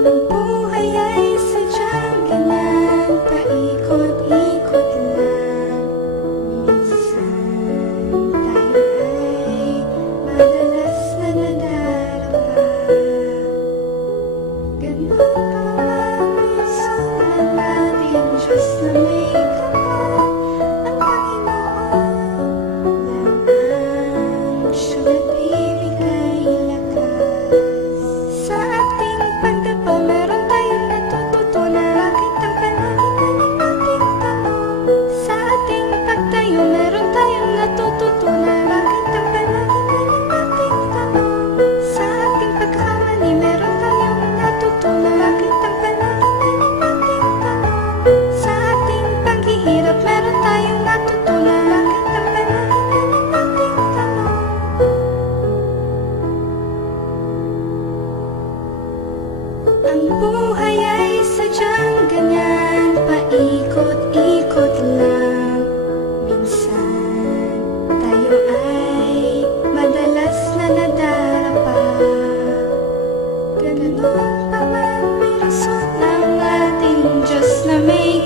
Ang buhay ay sadyang ganyan, paikot-ikot lang. Minsan tayo ay madalas na nadarama. Ganun pa man minsan natin, Diyos na may kamay. Ang Panginoon lamang siya nagbibigay lakas. Sa ating pagdapa meron tayong natututunan. Bakit ang palagi na ating tanong? Sa ating pagtayo meron tayong natututunan. Bakit ang palagi na ating tanong? Sa ating pagkakamali meron tayong natutunan. Bakit ang palagi na ating tanong? Sa ating paghihirap meron tayong natutunan. Bakit ang palagi na ating tanong? Ang buhay ay sadyang ganyan, paikot-ikot lang. Minsan tayo ay madalas na nadarapa. Ganun pa man may rason ng ating Diyos na may